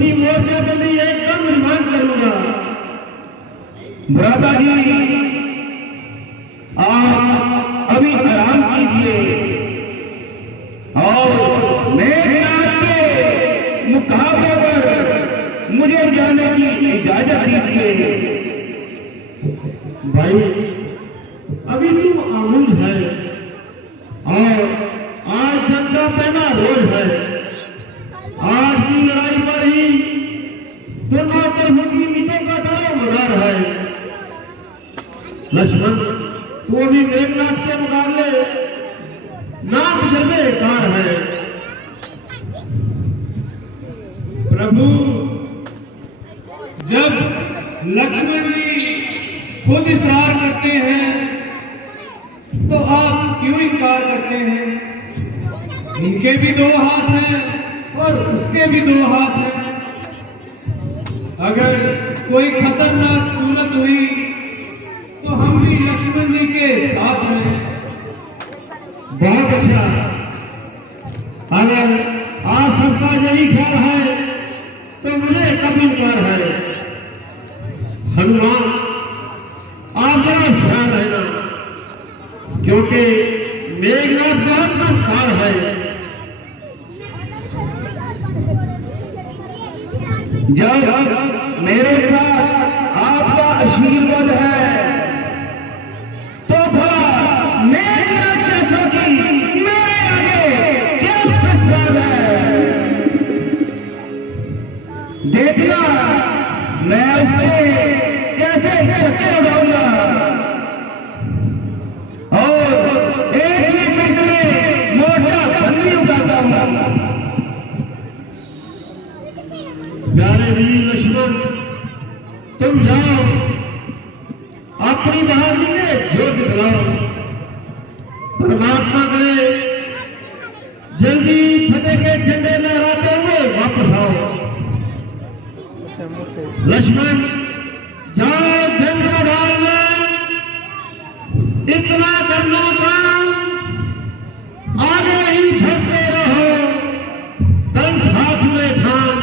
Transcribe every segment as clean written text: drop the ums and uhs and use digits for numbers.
उसकी मोर्चा के लिए एकदम निर्माण करूंगा। ब्रदा जी आप अभी आराम कीजिए और मेघनाथ के मुकाबले पर मुझे जाने की इजाजत दीजिए। भाई अभी तुम आमूल है और आज जनता पहना रोज है। आज की लड़ाई पर ही दोनों तरफों की मित्रों का दारोमदार है। लक्ष्मण तो भी मेघनाथ के मुकाबले नाम जमे कार है। प्रभु जब लक्ष्मण जी खुद इसरार करते हैं तो आप क्यों इनकार करते हैं? इनके भी दो हाथ हैं और उसके भी दो हाथ हैं। अगर कोई खतरनाक सूरत हुई तो हम भी लक्ष्मण जी के साथ हैं। बहुत अच्छा। अगर आप सबका यही ख्याल है तो मुझे कभी इनकार है। हनुमान आप बड़ा ख्याल रहना क्योंकि मेघनाथ बहुत मशहूर है। जब मेरे साथ आपका आशीर्वाद है तो भला मेघनाथ जैसा कि मेरे आगे क्या फसाद है। देखना मैं उसे कैसे चक्कर उड़ाऊंगा और एक ही मिनट में मोटा बंदी उठाता हूं। प्यारे वीर लक्ष्मण तुम जाओ अपनी बहादुरी में जो दिखलाओ। परमात्मा करे जल्दी फतेह के झंडे लहराते हुए वापस आओ। लक्ष्मण जाओ जंग में डालना। इतना करना काम आगे ही भरते रहो। तन हाथ में ठान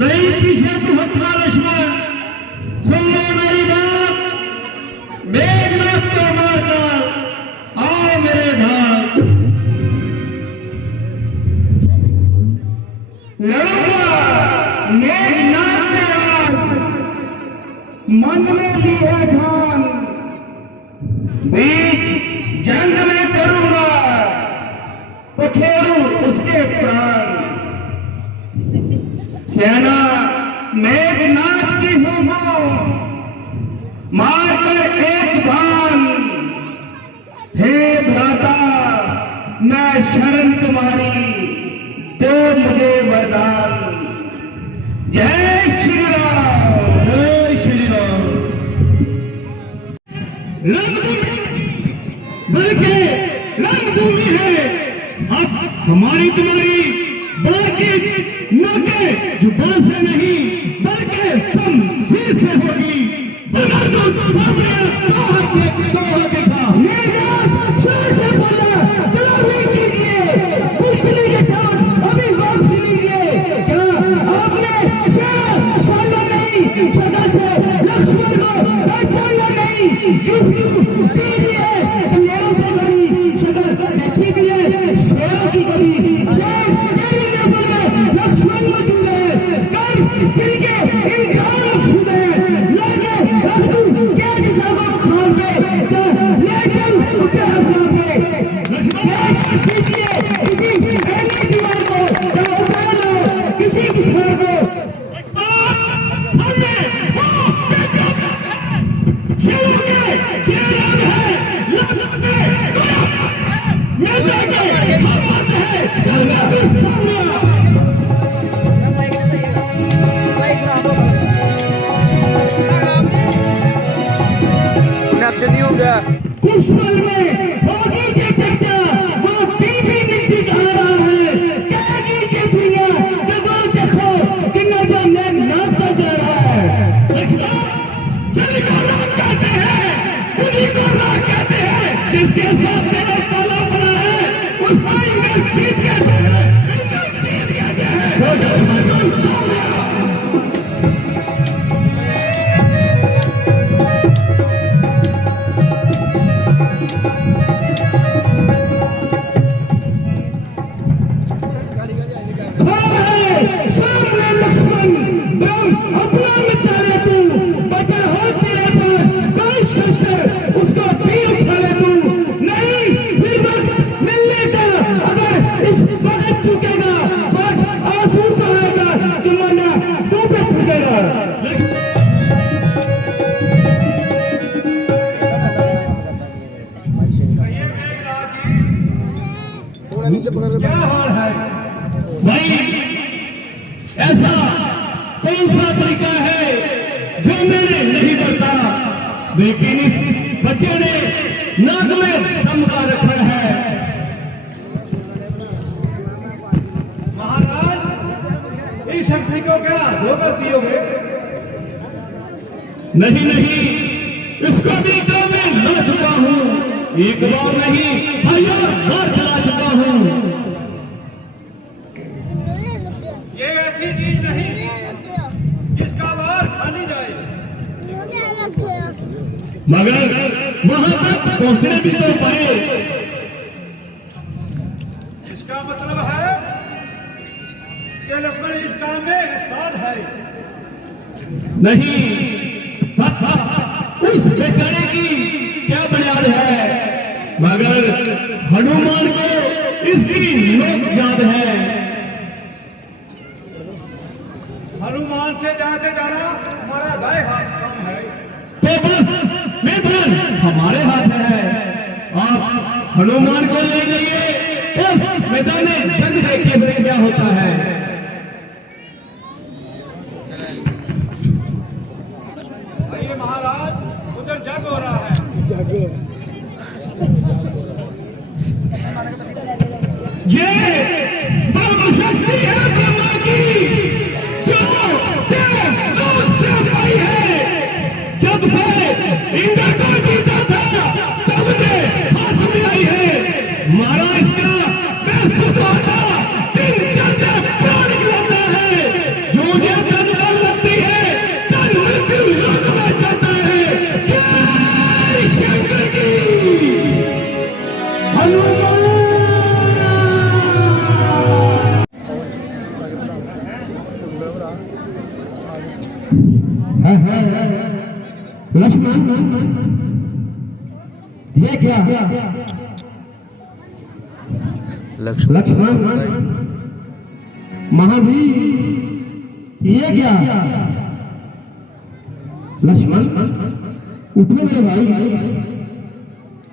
नहीं पीछे तू हटना। लक्ष्मण सुन लो मेरी बात। मेघनाथ को मारकर आओ मेरे धाम। लड़ूंगा मेघनाथ से आज मन में ली है ठान। बीच जंग में करूंगा पखेरू उसके प्राण। सेना मेघनाथ की हूं मारकर एक बाण। हे भ्राता मैं शरण तुम्हारी दो मुझे वरदान। जय श्री राम। जय श्री राम। बल्कि रणभूमि है अब हमारी तुम्हारी बाकी नाके जुबान से नहीं बल्कि शमशीर से होगी। सामने देखा से बोला तैयारी कीजिए। बिजली के साथ अभी वापस लीजिए। क्या आपने 6 सालों नहीं जगह से लक्ष्मण को पहचाना नहीं? दी भी है कन्याओं से कभी शक्ल देखी भी है शेरों की कभी। तेरी नजर में लक्ष्मण मौजूद है। कर जिनके इम्तिहान छूटे लगे रख दूं क्या दिशा को खान पे ले चल मुझे अपना पे। लक्ष्मण कीजिए किसी ऐसी दीवार को या उतार लो किसी किसान को। हमने शेरों के चेहरा है लखनऊ में नेता के हम है सामने दुर्योधन सौम्या। सामने लक्ष्मण ब्रह्म अपना मिटाले तू, बचा हो तेरे पास कोई शस्त्र उसको तीर उठाले तू। नहीं फिर वक्त मिलने का, अगर इस वक्त चुकेगा वक्त आंसू बहाएगा, जमाना तू पे फूकेगा। क्या हाल है भाई? ऐसा कौन सा तरीका है जो मैंने नहीं बरता, लेकिन इस बच्चे ने नाक में दम का रखा है। महाराज, इस शक्ति को क्या धोकर पियोगे? नहीं नहीं, इसको भी तो मैं ला चुका हूँ, एक बार नहीं 1000 बार खिला चुका हूँ। ये ऐसी चीज नहीं जिसका वार खानी जाए। मगर वहां तक पहुंचने भी तो पाए। इसका मतलब है कि लक्ष्मण इस काम में उस्ताद है। नहीं, उस बेचारे की क्या बुनियाद है, मगर हनुमान को इसकी लोक याद है। हनुमान से जाके जाना हमारा दाएं हाथ काम है। तो बस मैदान हमारे हाथ में है, आप हनुमान को ले जाइए, उस मैदान में जंग देखिए हुए क्या होता है। आइए महाराज, उधर जंग हो रहा है। ये ब्रह्म शक्ति है ब्रह्मा की, जो देवलोक से आई है। जब से इंद्र को जीता था तब से हाथ में आई है। मारा इसका बेसुध होता, दिन चलते प्राण गिराता है। जो ये तन पर लगती है, तन मृत्यु लोक में जाता है। जय शंकर की। हनुमान लक्ष्मण, ये क्या लक्ष्मण महावीर, ये क्या लक्ष्मण? उठो मेरे भाई,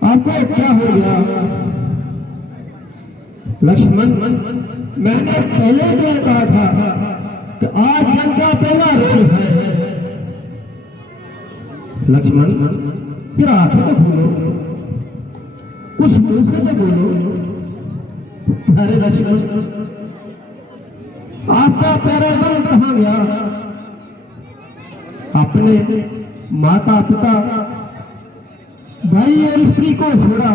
आपको क्या हो गया? लक्ष्मण, मैंने पहले तो कहा था कि आज जंग का पहला रोज है। लक्ष्मण, फिर आंखें तो खोलो, कुछ मुंह से तो बोलो। अरे लक्ष्मण, आपका प्यारा बल कहाँ गया? अपने माता पिता भाई और स्त्री को छोड़ा।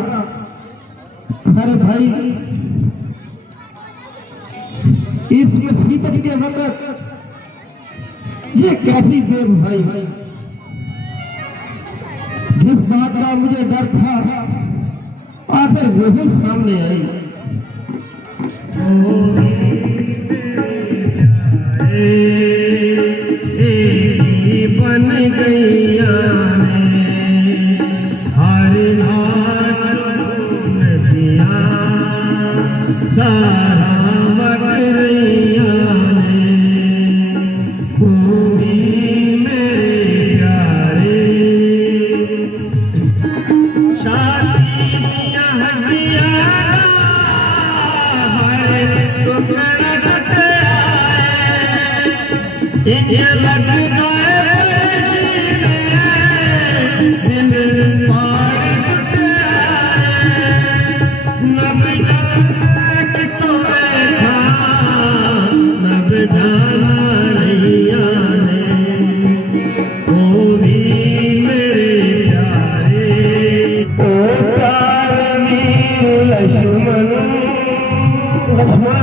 अरे भाई, इस मुसीबत के वक्त ये कैसी जेब भाई? जिस बात का मुझे डर था आखिर वही सामने आई। बन गैया हर दिया दारा मट रैया लक्ष्मण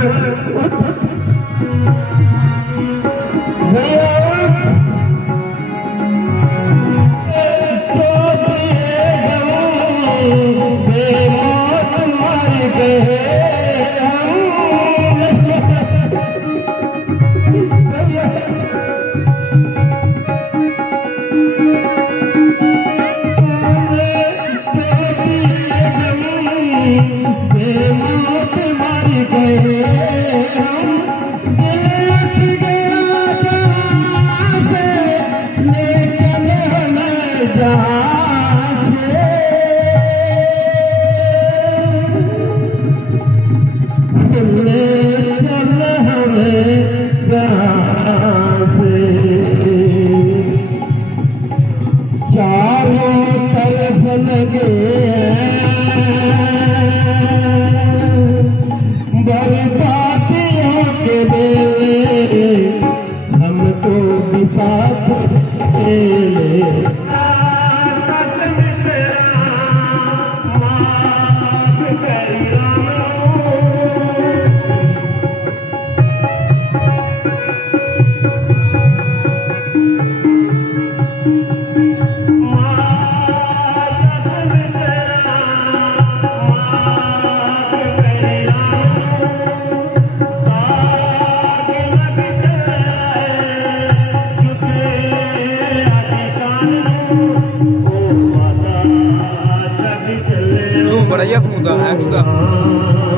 बड़ा ही फोन का एक्स का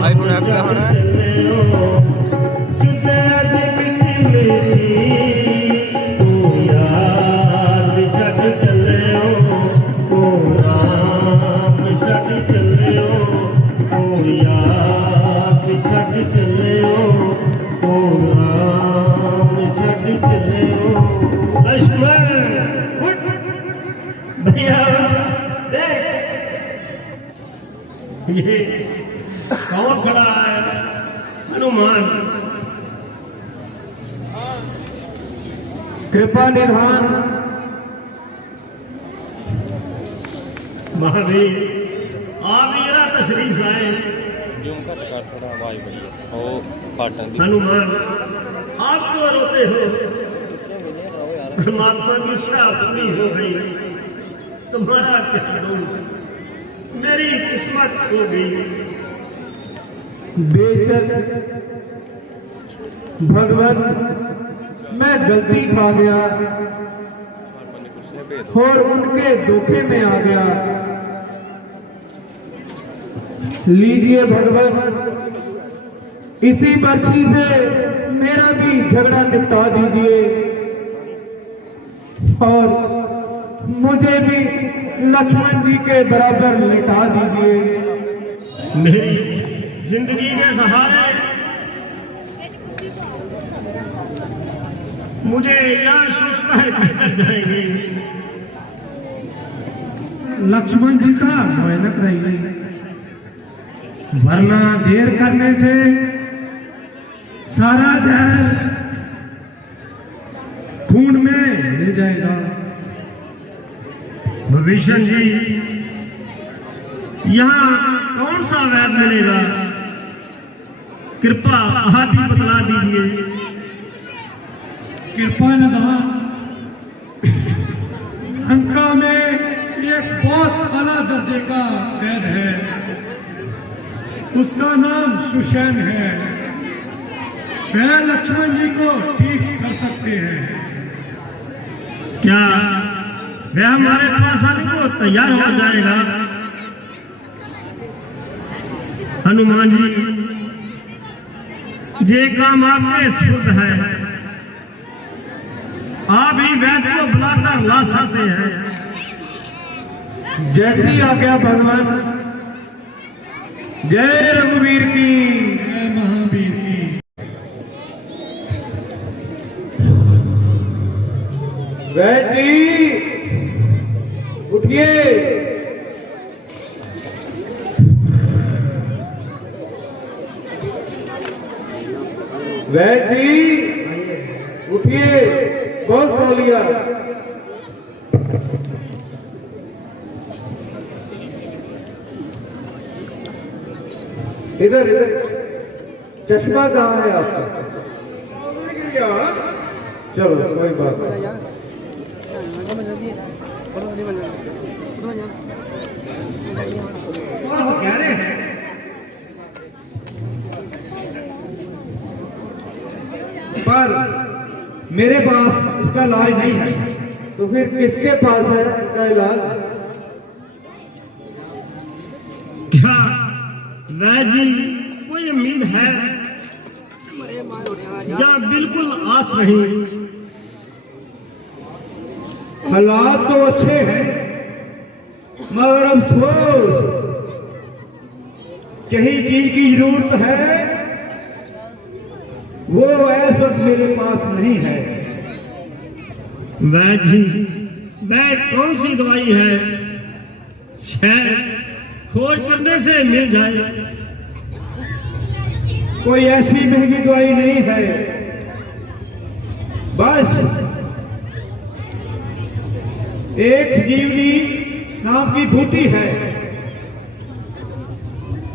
आईफोन एक्स का होना है ये कौन खड़ा है? हनुमान। कृपा निधान महावीर आप जरा तशरीफ लाए। हनुमान आप क्यों रोते हो? परमात्मा की इच्छा पूरी हो गई, तुम्हारा क्या दोष? मेरी किस्मत हो गई। बेशक भगवान मैं गलती खा गया और उनके धोखे में आ गया। लीजिए भगवान, इसी बर्छी से मेरा भी झगड़ा निपटा दीजिए और मुझे भी लक्ष्मण जी के बराबर लिटा दीजिए। मेरी जिंदगी के सहारे मुझे यार सोचता है किधर जाएंगे। लक्ष्मण जी का भयानक रहिए, वरना देर करने से सारा जहर खून में मिल जाएगा। विभीषण जी यहाँ कौन सा वैद मिलेगा? कृपा आप ही बतला दीजिए। कृपा निधान, लंका में एक बहुत आला दर्जे का वैद है, उसका नाम सुषेण है। वह लक्ष्मण जी को ठीक कर सकते हैं। क्या वह हमारे पास आने को तैयार हो जाएगा? हनुमान जी ये काम आपके सुपुर्द है, आप ही वैद को बुलाकर ला सकते हैं। जैसी आज्ञा भगवान। जय रघुवीर की, जय महावीर की। वैद जी उठिए। वैद जी उठिए, बहुत सो लिया। इधर इधर, चश्मा कहाँ है आपका? चलो कोई बात नहीं। वो कह रहे हैं पर मेरे पास इसका इलाज नहीं है। तो फिर किसके पास है इनका इलाज? क्या वैद्य जी कोई उम्मीद है? या बिल्कुल आस नहीं। हालात तो अच्छे हैं मगर अफसोस कहीं चीज की जरूरत है वो इस वक्त मेरे पास नहीं है। वैद्य जी वह कौन सी दवाई है? शायद खोज करने से मिल जाए। कोई ऐसी महंगी दवाई नहीं है, बस एक संजीवनी नाम की बूटी है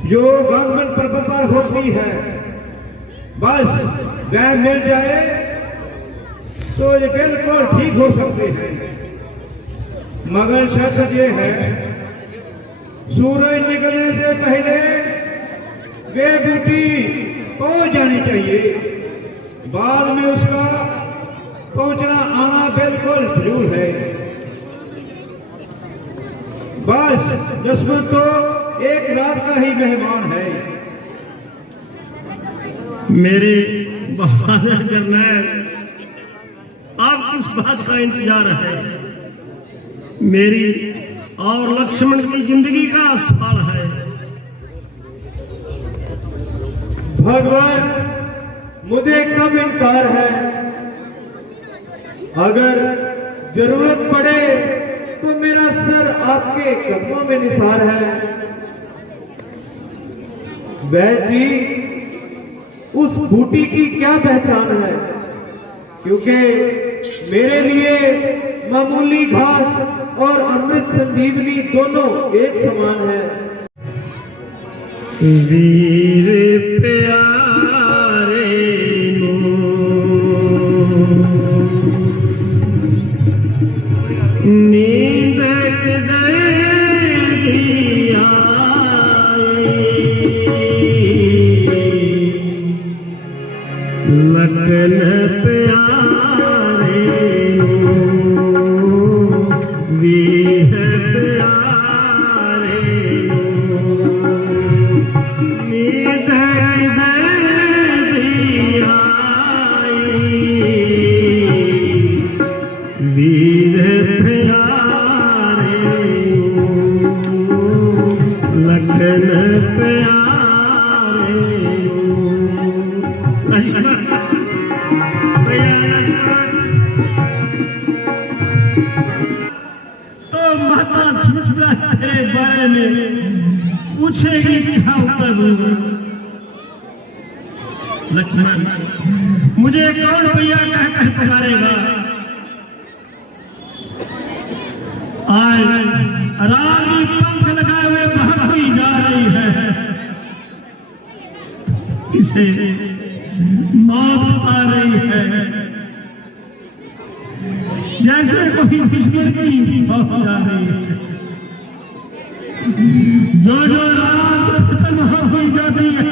जो गंगमन पर्वत पर होती है। बस वह मिल जाए तो ये बिल्कुल ठीक हो सकते हैं, मगर शर्त ये है सूरज निकलने से पहले वे बूटी पहुंच जानी चाहिए। बाद में उसका पहुंचना आना बिल्कुल जरूर है। बस दुश्मन तो एक रात का ही मेहमान है। मेरे बहादुर जरनैल अब किस बात का इंतजार है? मेरी और लक्ष्मण की जिंदगी का सवाल है। भगवान मुझे कब इनकार है? अगर जरूरत पड़े तो मेरा सर आपके कदमों में निसार है। वैद्य जी उस बूटी की क्या पहचान है? क्योंकि मेरे लिए मामूली घास और अमृत संजीवनी दोनों एक समान है। वीर प्यारे नींद दिया लगन प्यारे वीर प्यारे नींद दिया वीर प्यारे लगन प्यारे तो माता सुमित्रा तेरे बारे में पूछेगी क्या उत्तर दूंगा? लक्ष्मण मुझे कौन भैया कहकर पुकारेगा? आज रानी पंख लगाए हुए भागी जा रही है, इसे मौत आ रही है। जैसे कोई दुश्मन की मौत जा रही है। जो जो रात खत्म हो जाती है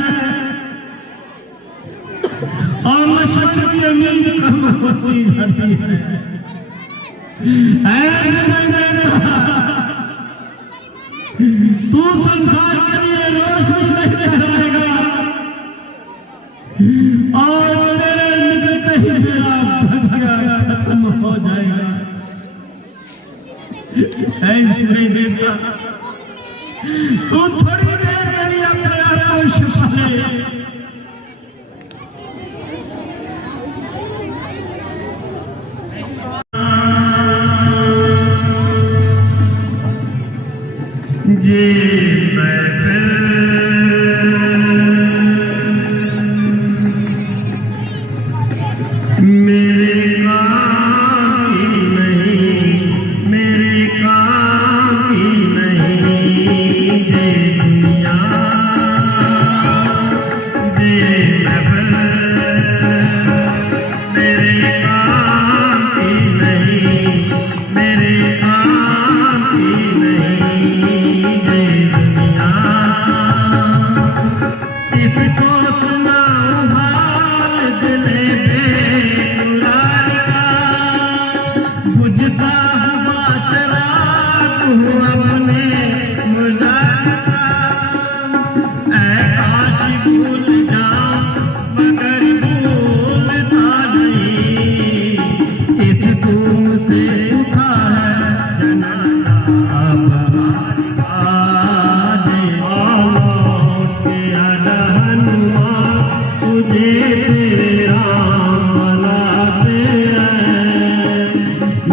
और लक्ष्मण की उम्मीद कम होती जाती है। तू संसार के लिए रोशनी नहीं कराएगा और तेरे निकलते ही मेरा भाग्य खत्म हो जाएगा। ऐसे नहीं देता तू थोड़ी देर के लिए अपने आप को छुपा ले।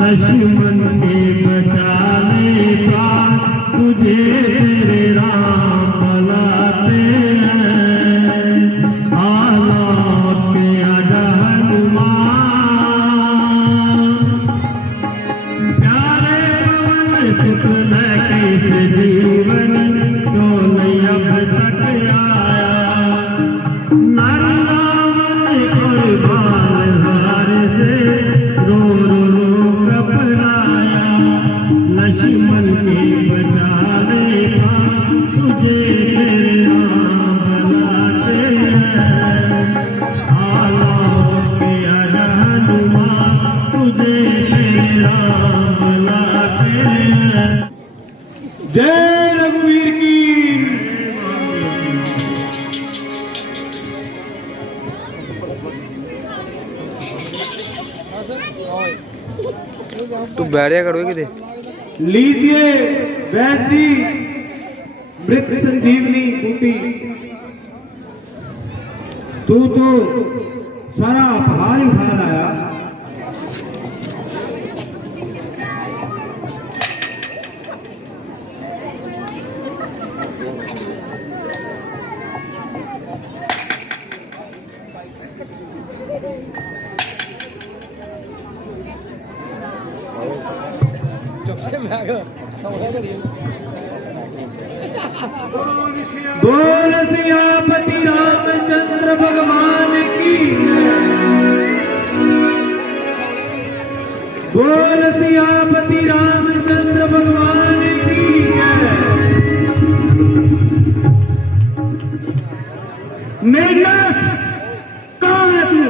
लक्ष्मण के बचा लेगा तुझे तेरे राम बुलाते हैं। आलौट के आजा हनुमान, प्यारे पवन शुक्ल कैसे जीवन क्यों नहीं अब तक आया। नर रावण कुर्बान हार से रो रो रो घबराया। लक्ष्मण के बचा लेगा तुझे तेरे राम बुलाते हैं। आलौट के आजा हनुमान तुझे तेरे राम बुलाते हैं। जय रघुवीर की। तू बैठिया करो किते लीजिए वैद्य जी मृत संजीवनी बूटी। तू तो सारा भार उठा लाया। बोल सियापति रामचंद्र भगवान की जय। बोल सियापति रामचंद्र भगवान की जय। मेघनाथ कहाँ है तू?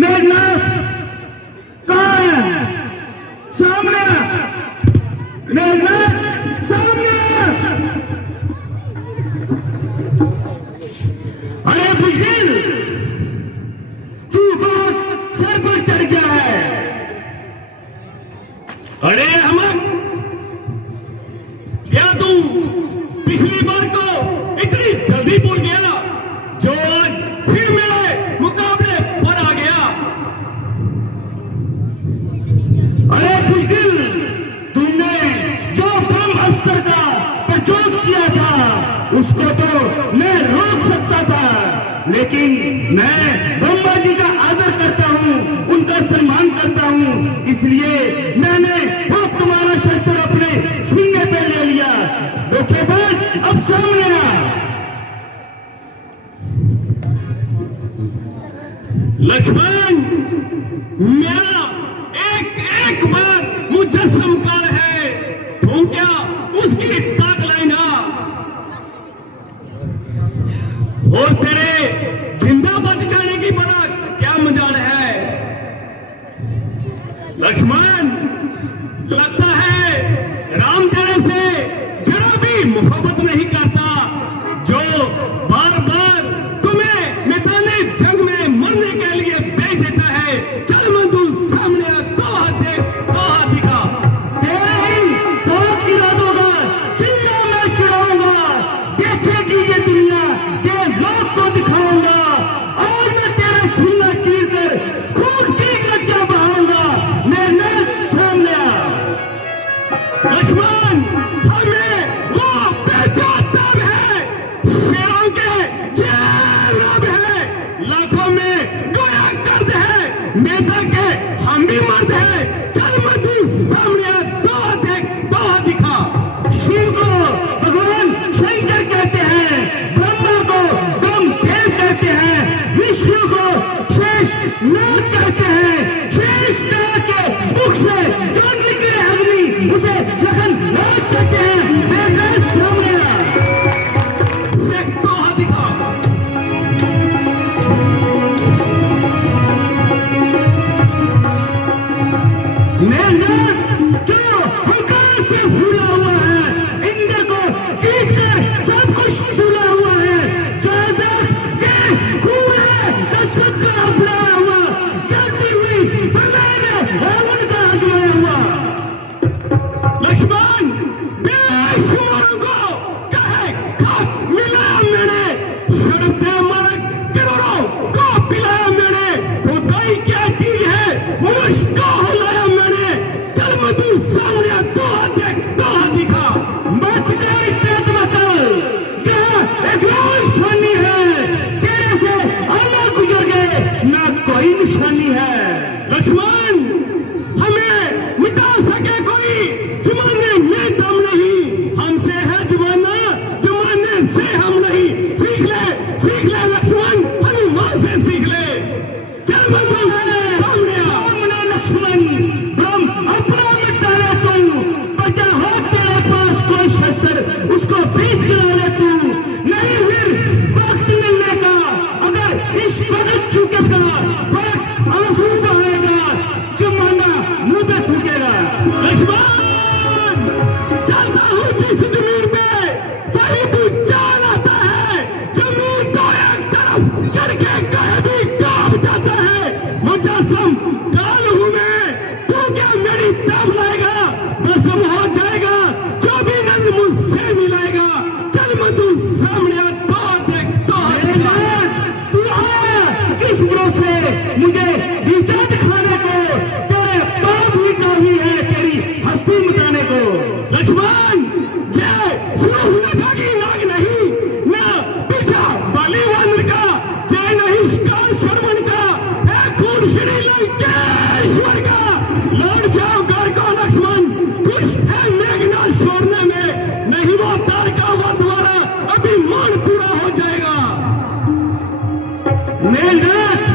मेघनाथ कहाँ है? सामने आ। मेघनाथ सामने आ। अरे बुशील, तू बहुत सर पर चढ़ गया है। अरे अमर, क्या तू पिछली बार को इतनी जल्दी भूल गया जो आज फिर मेरे मुकाबले पर आ गया? अरे बुशील, तुमने जो ब्रह्म अस्त्र का प्रयोग किया था उसको तो मैं रोक सकता था, लेकिन मैं ब्रह्मा जी का आदर करता हूँ, उनका सम्मान करता हूँ, इसलिए मैंने वो तुम्हारा शस्त्र अपने सीने पे ले लिया। धोखेबाज, अब सामने आ। लक्ष्मण, मेरा एक एक बार मुजस्सम काल है, तुम क्या उसकी ताक लाएगा? और तेरे जिंदा बच जाने की बड़ा क्या मजाल है? लक्ष्मण, लगता है राम तेरे से जरा भी मोहब्बत नहीं करता, जो बार बार तुम्हें मैदाने जंग में मरने के लिए भेज देता है। चल बंधु सामने आ, दो हाथ दे, दो हाथ दिखा। तेरे इन दो इरादों का चिल्ला मैं गिराऊंगा, देखेगी ये दुनिया, ये लोग को दिखाऊंगा, और मैं तेरा सीना चीर कर खून की नदियां बहाऊंगा। मैं सामने आ। लक्ष्मण, हमें वो बेजाताब है, शेरों के ये रब है, लाखों में गोया दर्द है, मेधा के हम भी मर्द है। चल मधु सामने आ, दो हाथ दिखा। शिव को भगवान शंकर कहते हैं, ब्रह्मा को ब्रह्मदेव कहते हैं, विष्णु को शेष नाग कहते हैं। शेष नाग के मुख से जो निकले अग्नि उसे लखन राज कहते हैं। मेघनाथ सामने आ। दो हाथ दिखा। मेघनाथ क्यों हंकार से फूला हुआ है? इंद्र को जीत कर सब कुछ फूला हुआ है। जायदाद के खून है, दशरथ का अपनाया हुआ, जलती हुई प्रलय में रावण का आजमाया हुआ। लक्ष्मण, ईश्वर का लौट जाओ घर को लक्ष्मण, खुश है मेघनाथ छोड़ने में, नहीं वो तारका वो द्वारा अभी मान पूरा हो जाएगा। मेघनाथ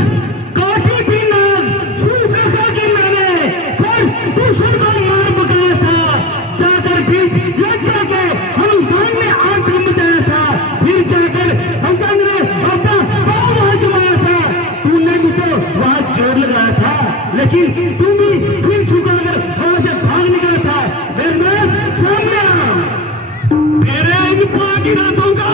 काटी थी नाग सूर्यप्रभा की मैंने, पर दूसर को मार मुकाया था, जाकर बीच लंका के हनुमान ने आंख मचाया था, फिर जाकर हमदन ने अपना पाँव वहां जमाया था। तूने भी तो वहां जोर लगाया था, लेकिन तू भी सिर झुकाकर वहां से भाग निकला था। मेघनाथ सामने आ, तेरे इन पाक इरादों का